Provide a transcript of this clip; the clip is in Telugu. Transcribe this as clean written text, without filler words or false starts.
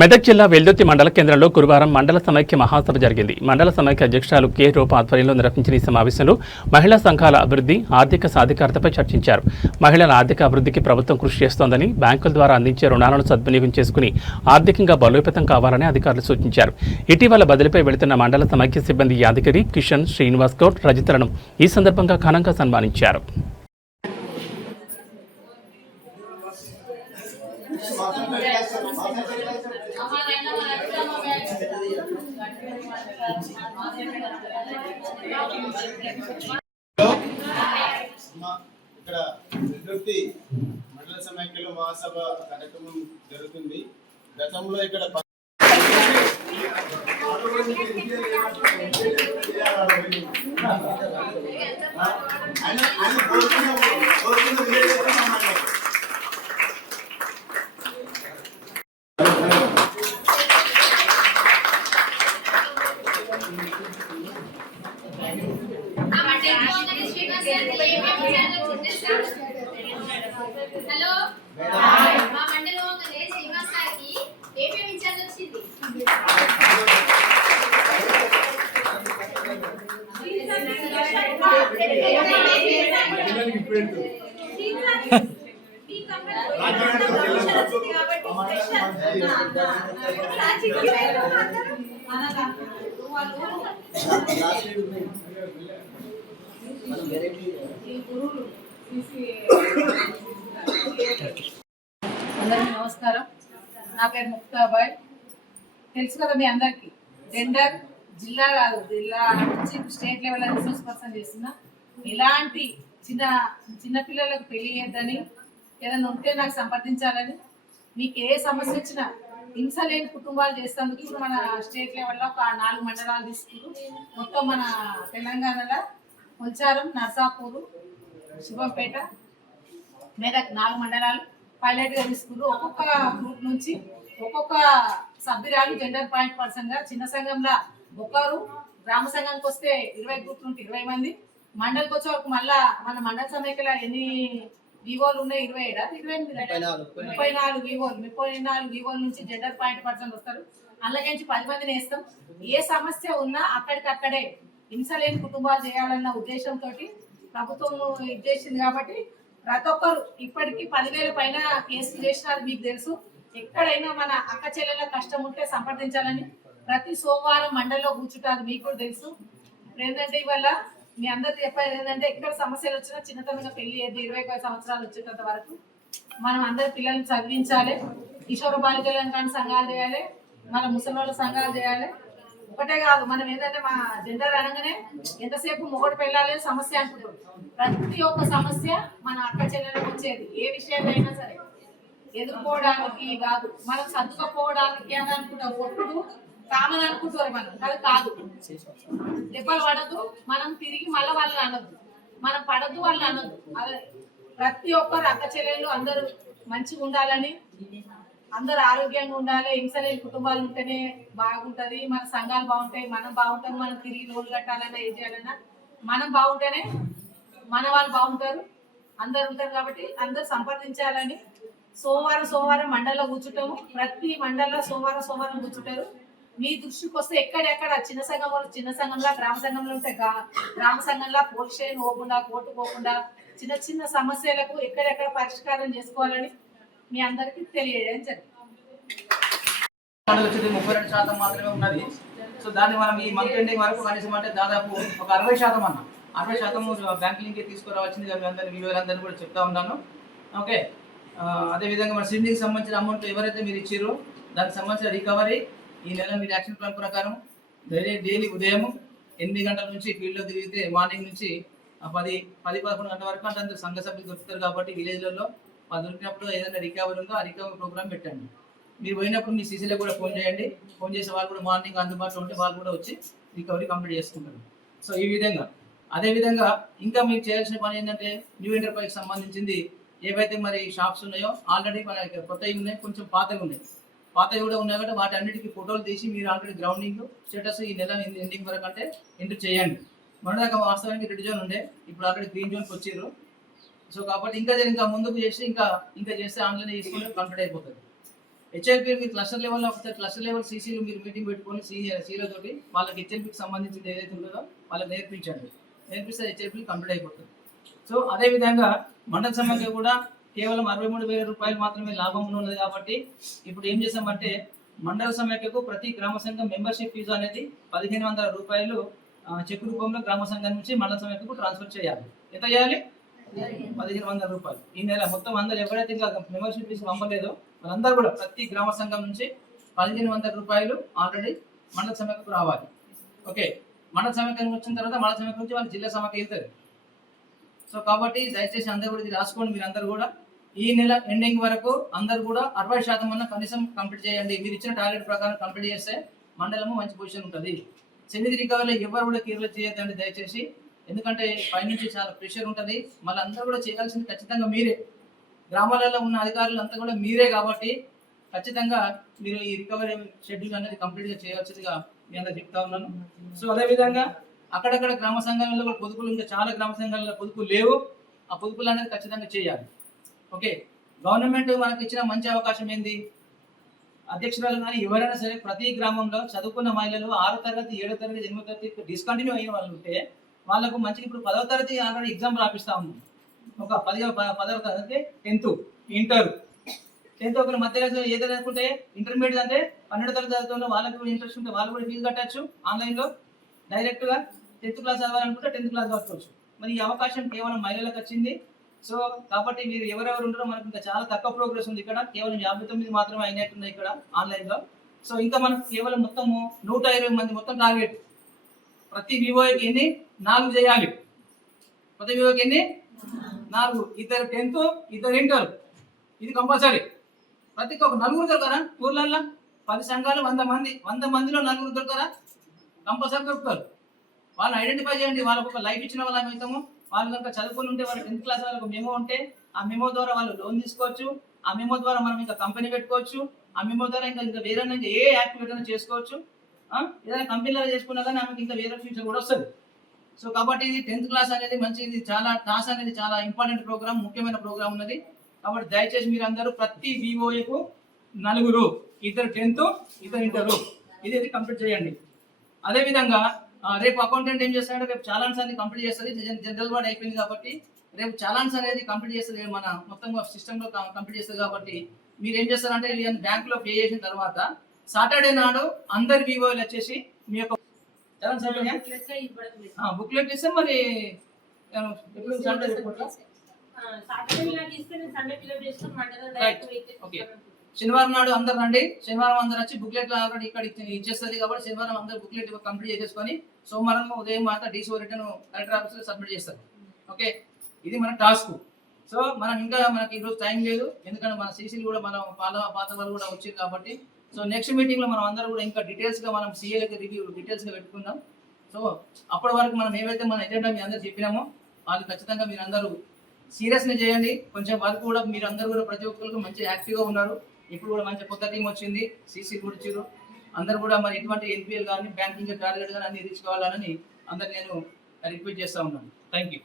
మెదక్ జిల్లా వెల్దుర్తి మండల కేంద్రంలో గురువారం మండల సమైక్య మహాసభ జరిగింది. మండల సమైక్య అధ్యక్షురాలు కె రూప ఆధ్వర్యంలో నిర్వహించిన ఈ సమావేశంలో మహిళా సంఘాల అభివృద్ధి, ఆర్థిక సాధికారతపై చర్చించారు. మహిళల ఆర్థిక అభివృద్ధికి ప్రభుత్వం కృషి చేస్తోందని, బ్యాంకుల ద్వారా అందించే రుణాలను సద్వినియోగం చేసుకుని ఆర్థికంగా బలోపేతం కావాలని అధికారులు సూచించారు. ఇటీవల బదిలీపై వెళుతున్న మండల సమైక్య సిబ్బంది యాదగిరి, కిషన్, శ్రీనివాస్ గౌడ్, రజితలను ఈ సందర్భంగా ఘనంగా సన్మానించారు. ఇక్కడ వెల్దుర్తి మండల సమైక్యలో మహాసభ కార్యక్రమం జరుగుతుంది. గతంలో ఇక్కడ హలో మా మండలం శ్రీనివాస్ గారికి ఏపీ ఇన్ఛార్జ్ వచ్చింది. అందరికీ నమస్కారం. నా పేరు ముక్తాబాయ్. తెలుసు కదా మీ అందరికి, జెండర్ జిల్లా కాదు, జిల్లా నుంచి స్టేట్ లెవెల్ రిసోర్స్ పర్సన్ చేస్తున్నా. ఎలాంటి చిన్నపిల్లలకు పెళ్లి చేయొద్దని, ఏదైనా ఉంటే నాకు సంప్రదించాలని, మీకు ఏ సమస్య వచ్చినా హింస లేని కుటుంబాలు చేసేందుకు ఇప్పుడు మన స్టేట్ లెవెల్లో ఒక 4 మండలాలు తీసుకురు. మొత్తం మన తెలంగాణలో కొల్చారం, నర్సాపూరు, శివంపేట, మెదక్ 4 మండలాలు పైలట్గా తీసుకున్నారు. ఒక్కొక్క గ్రూప్ నుంచి ఒక్కొక్క సభ్యురాలు జెండర్ పాయింట్ పర్సన్గా, చిన్న సంఘంలో ఒకరు, గ్రామ సంఘానికి వస్తే 20 గ్రూపులు ఉంటే 20 మంది, మండలికి వచ్చే వరకు మళ్ళా మన మండల సమైక్యలో ఎన్ని వివోలు ఉన్నాయి? 34 వివోలు నుంచి జెండర్ పాయింట్ పర్సన్ వస్తారు. అందులోకించి 10 మందిని వేస్తాం. ఏ సమస్య ఉన్నా అక్కడికక్కడే హింస లేని కుటుంబాలు చేయాలన్న ఉద్దేశంతో ప్రభుత్వం ఇచ్చేసింది. కాబట్టి ప్రతి ఒక్కరు ఇప్పటికీ 10,000 పైన కేసులు చేసినారు. మీకు తెలుసు. ఎక్కడైనా మన అక్క చెల్లెల కష్టం ఉంటే సంప్రదించాలని ప్రతి సోమవారం మండలిలో కూర్చుంటారు. మీకు కూడా తెలుసు. ఏంటంటే ఇవాళ మీ అందరు చెప్పేది ఏంటంటే, ఎక్కడ సమస్యలు వచ్చినా చిన్నతనంగా పెళ్లి అయ్యేది 25 సంవత్సరాలు వచ్చేటంత వరకు మనం అందరి పిల్లల్ని చదివించాలి. కిషోర బాలికలను కానీ సంఘాలు చేయాలి, మన ముసలి సంఘాలు చేయాలి. ఒకటే కాదు, మనం ఏంటంటే మా జెండర్ అనగానే ఎంతసేపు మొగడు పెళ్ళాలి సమస్య అంటున్నారు. ప్రతి ఒక్క సమస్య మన అక్క చెల్లెలకు వచ్చేది. ఏ విషయాన్ని అయినా సరే ఎదుర్కోవడానికి కాదు, మనం సర్దుకపోవడానికి అని అనుకుంటాం. కొట్టుడు కామన్ అనుకుంటారు మనం, అది కాదు. దెబ్బలు పడద్దు, మనం తిరిగి మళ్ళీ వాళ్ళని అనొద్దు, మనం పడద్దు వాళ్ళని అనొద్దు. అదే ప్రతి ఒక్కరు అక్క చెల్లెళ్ళు అందరూ మంచిగా ఉండాలని, అందరు ఆరోగ్యంగా ఉండాలి. హింస లేని కుటుంబాలు ఉంటేనే బాగుంటది. మన సంఘాలు బాగుంటాయి, మనం బాగుంటాం. మనం తిరిగి లోన్లు కట్టాలన్నా ఏం చేయాలన్నా మనం బాగుంటేనే మన వాళ్ళు బాగుంటారు, అందరు ఉంటారు. కాబట్టి అందరు సంప్రదించాలని సోమవారం మండలంలో కూర్చుంటాము. ప్రతి మండలంలో సోమవారం కూర్చుంటారు. మీ దృష్టికి వస్తే ఎక్కడెక్కడ చిన్న సంఘంలో, గ్రామ సంఘంలో ఉంటే గ్రామ సంఘంలో పోలీస్ స్టేషన్ పోకుండా, కోర్టు పోకుండా చిన్న సమస్యలకు ఎక్కడెక్కడ పరిష్కారం చేసుకోవాలని మీ అందరికీ తెలియజేయడం జరిగింది. 32% మాత్రమే ఉన్నది. సో దాన్ని మనం ఈ మంత్ ఎండింగ్ వరకు కనీసం అంటే దాదాపు ఒక 60% అన్న 60% బ్యాంకులకి తీసుకురావాల్సింది అందరినీ కూడా చెప్తా ఉన్నాను. ఓకే, అదేవిధంగా మన సిబ్లింగ్ సంబంధించిన అమౌంట్ ఎవరైతే మీరు ఇచ్చారో దానికి సంబంధించిన రికవరీ ఈ నెల మీరు యాక్షన్ ప్లాన్ ప్రకారం డైలీ ఉదయం 8 గంటల నుంచి ఫీల్డ్లో తిరిగితే మార్నింగ్ నుంచి 10-11 గంటల వరకు అంటే అందరూ సంఘ సభ్యులు దొరుకుతారు. కాబట్టి విలేజ్లలో దొరికినప్పుడు ఏదైనా రికవరీ ఉందో ఆ రికవరీ ప్రోగ్రామ్ పెట్టండి. మీరు పోయినప్పుడు మీ సీసీలో కూడా ఫోన్ చేయండి. ఫోన్ చేసే వాళ్ళు కూడా మార్నింగ్ అందుబాటులో ఉంటే వాళ్ళు కూడా వచ్చి రికవరీ కంప్లీట్ చేసుకుంటారు. సో ఈ విధంగా అదేవిధంగా ఇంకా మీరు చేయాల్సిన పని ఏంటంటే, న్యూ ఎంటర్ప్రైజ్ సంబంధించింది ఏవైతే మరి షాప్స్ ఉన్నాయో ఆల్రెడీ మన కొత్తవి ఉన్నాయి, కొంచెం పాతవి కూడా ఉన్నాయి కాబట్టి వాటి అన్నిటికీ ఫోటోలు తీసి మీరు ఆల్రెడీ గ్రౌండింగ్ స్టేటస్ ఈ నెల ఎండింగ్ వరకు అంటే ఎంటర్ చేయండి. మొన్నదాకా వాస్తవానికి రెడ్ జోన్ ఉండే, ఇప్పుడు ఆల్రెడీ గ్రీన్ జోన్కి వచ్చారు. సో కాబట్టి ఇంకా ముందుకు చేసి ఇంకా చేస్తే ఆన్లైన్ తీసుకుంటే కంప్లీట్ అయిపోతుంది. హెచ్ఎల్పి మీరు క్లస్టర్ లెవెల్లో ఒకసారి క్లస్టర్ లెవెల్ సీసీలు మీరు మీటింగ్ పెట్టుకొని సీలతోటి వాళ్ళకి హెచ్ఎల్పికి సంబంధించింది ఏదైతే ఉంటుందో వాళ్ళకి నేర్పించండి. నేర్పిస్తే హెచ్ఎల్పి కంప్లీట్ అయిపోతుంది. సో అదేవిధంగా మండల సమైక్య కూడా కేవలం 63,000 రూపాయలు మాత్రమే లాభం ఉన్నది కాబట్టి ఇప్పుడు ఏం చేసామంటే మండల సమైక్యకు ప్రతి గ్రామ సంఘం మెంబర్షిప్ ఫీజు అనేది 1,500 రూపాయలు చెక్ రూపంలో గ్రామ సంఘం నుంచి మండల సమైక్యకు ట్రాన్స్ఫర్ చేయాలి. ఎంత చేయాలి? 1,500 రూపాయలు. ఈ నెల మొత్తం అందరూ ఎవరైతే ఇంకా మెంబర్షిప్ ఫీజు పంపలేదో వాళ్ళందరూ కూడా ప్రతి గ్రామ సంఘం నుంచి 1,500 రూపాయలు ఆల్రెడీ మండల సమైక్యకు రావాలి. ఓకే, మండల సమైక్య వచ్చిన తర్వాత మండల సమైక్య నుంచి వాళ్ళు జిల్లా సమైక్య వెళ్తారు. సో కాబట్టి దయచేసి అందరూ కూడా ఇది రాసుకోండి. మీరు అందరూ కూడా ఈ నెల ఎండింగ్ వరకు అందరూ కూడా 60% అన్న కనీసం కంప్లీట్ చేయండి. మీరు ఇచ్చిన టార్గెట్ ప్రకారం కంప్లీట్ చేస్తే మండలము మంచి పొజిషన్ ఉంటుంది. సెమిది రికవరీలో ఎవరు కూడా కేర్లెస్ చేయొద్దండి దయచేసి. ఎందుకంటే పైనుంచి చాలా ప్రెషర్ ఉంటుంది. మళ్ళీ అందరూ కూడా చేయాల్సింది ఖచ్చితంగా మీరే. గ్రామాలలో ఉన్న అధికారులు అంతా కూడా మీరే కాబట్టి ఖచ్చితంగా మీరు ఈ రికవరీ షెడ్యూల్ అనేది కంప్లీట్గా చేయవలసిందిగా మీ అందరూ చెప్తా ఉన్నాను. సో అదేవిధంగా అక్కడక్కడ గ్రామ సంఘాలలో కూడా పొదుపులు ఇంకా చాలా గ్రామ సంఘాలలో పొదుపులు లేవు. ఆ పొదుపులు అనేది ఖచ్చితంగా చేయాలి. ఓకే, గవర్నమెంట్ మనకి ఇచ్చిన మంచి అవకాశం ఏంది? అధ్యక్షురాలు కానీ ఎవరైనా సరే ప్రతి గ్రామంలో చదువుకున్న మహిళలు 6వ తరగతి 7వ తరగతి 8వ తరగతి డిస్కంటిన్యూ అయిన వాళ్ళు ఉంటే వాళ్ళకు మంచిగా ఇప్పుడు 10వ తరగతి ఆల్రెడీ ఎగ్జామ్ రాపిస్తా ఉన్నాం. ఒక 10వ తరగతి 10th ఇంటర్ 10th ఒకరు మధ్య ఏదైనా అనుకుంటే ఇంటర్మీడియట్ అంటే 12వ తరగతి చదువుతున్న వాళ్ళకు ఇంట్రెస్ట్ ఉంటే వాళ్ళు కూడా ఫీజు కట్టచ్చు ఆన్లైన్లో డైరెక్ట్గా. 10th క్లాస్ చదవాలనుకుంటే 10th క్లాస్ కట్టుకోవచ్చు. మరి ఈ అవకాశం కేవలం మహిళలకు వచ్చింది. సో కాబట్టి మీరు ఎవరెవరు ఉంటారో మనకు ఇంకా చాలా తక్కువ ప్రోగ్రెస్ ఉంది. ఇక్కడ కేవలం 59 మాత్రమే అయినట్టున్నాయి ఇక్కడ ఆన్లైన్లో. సో ఇంకా మనకు కేవలం మొత్తము 120 మంది మొత్తం టార్గెట్. ప్రతి వివోకి ఎన్ని 4 చేయాలి. ప్రతి వివోకి ఎన్ని 4. ఇద్దరు 10th ఇద్దరు ఇంటర్, ఇది కంపల్సరీ. ప్రతి ఒక్క 4 దొరకరా ఊర్లల్లో? 10 సంఘాలు 100 మంది, 100 మందిలో 4 దొరకరా? కంపల్సరీ దొరుకుతారు. వాళ్ళని ఐడెంటిఫై చేయండి. వాళ్ళకు ఒక లైఫ్ ఇచ్చిన వాళ్ళ అవుతాము. వాళ్ళు కనుక చదువుకుని ఉంటే వాళ్ళు 10th క్లాస్ వాళ్ళకు మెమో ఉంటే ఆ మెమో ద్వారా వాళ్ళు లోన్ తీసుకోవచ్చు. ఆ మెమో ద్వారా మనం ఇంకా కంపెనీ పెట్టుకోవచ్చు. ఆ మెమో ద్వారా ఇంకా వేరే ఏ యాక్టివిటీ అయినా చేసుకోవచ్చు. ఏదైనా కంపెనీలో చేసుకున్నా కానీ ఆమెకి ఇంకా వేరే ఫ్యూచర్ కూడా వస్తుంది. సో కాబట్టి ఇది 10th క్లాస్ అనేది మంచిది. టాస్ అనేది చాలా ఇంపార్టెంట్ ప్రోగ్రామ్, ముఖ్యమైన ప్రోగ్రామ్ ఉన్నది. కాబట్టి దయచేసి మీరు అందరూ ప్రతి వివోఏకు 4, ఇద్దరు 10th ఇద్దరు ఇంటరు, ఇది కంప్లీట్ చేయండి. అదేవిధంగా రేపు అకౌంటెంట్ ఏం చేస్తాడంటే రేపు చాలాన్స్ అన్ని కంప్లీట్ చేస్తుంది. జనరల్ వార్డ్ అయిపోయింది కాబట్టి రేపు చాలాన్స్ అనేది కంప్లీట్ చేస్తుంది. మన మొత్తం సిస్టంలో కంప్లీట్ చేస్తుంది. కాబట్టి మీరు ఏం చేస్తారంటే బ్యాంకులో పే చేసిన తర్వాత సాటర్డే నాడు అందరి వివోలు వచ్చేసి మీ యొక్క బుక్లెట్ ఇస్తే మరి శనివారం నాడు అందరు రండి. శనివారం అందరు వచ్చి బుక్లెట్ ఆల్రెడీ ఇక్కడ ఇచ్చేస్తుంది కాబట్టి శనివారం అందరు బుక్లెట్ కంప్లీట్ చేసేసుకొని సోమవారం ఉదయం మాట డీసీ రిటర్న్ కలెక్టర్ ఆఫీస్లో సబ్మిట్ చేస్తారు. ఓకే, ఇది మన టాస్క్. సో మనం ఇంకా మనకి ఈరోజు టైం లేదు, ఎందుకంటే మన సీసీలు కూడా మనం పాత వాళ్ళు కూడా వచ్చారు కాబట్టి. సో నెక్స్ట్ మీటింగ్లో మనం అందరూ కూడా ఇంకా డీటెయిల్స్గా మనం సీఏలకి రివ్యూ డీటెయిల్స్గా పెట్టుకుందాం. సో అప్పటి వరకు మనం ఏవైతే మన ఎజెండా మీ అందరూ చెప్పినామో వాళ్ళు ఖచ్చితంగా మీరు అందరూ సీరియస్గా చేయండి. కొంచెం వరకు కూడా మీరు అందరూ కూడా ప్రతి ఒక్కరికి మంచి యాక్టివ్గా ఉన్నారు. ఇప్పుడు కూడా మంచి కొత్త టీం వచ్చింది, సీసీ కూడా వచ్చారు. అందరూ కూడా మరి ఎటువంటి ఎన్పిఎల్ కానీ బ్యాంకింగ్ టార్గెట్ కానీ అన్ని రీచ్ కావాలని అందరు నేను రిక్వెస్ట్ చేస్తూ ఉన్నాను. Thank you.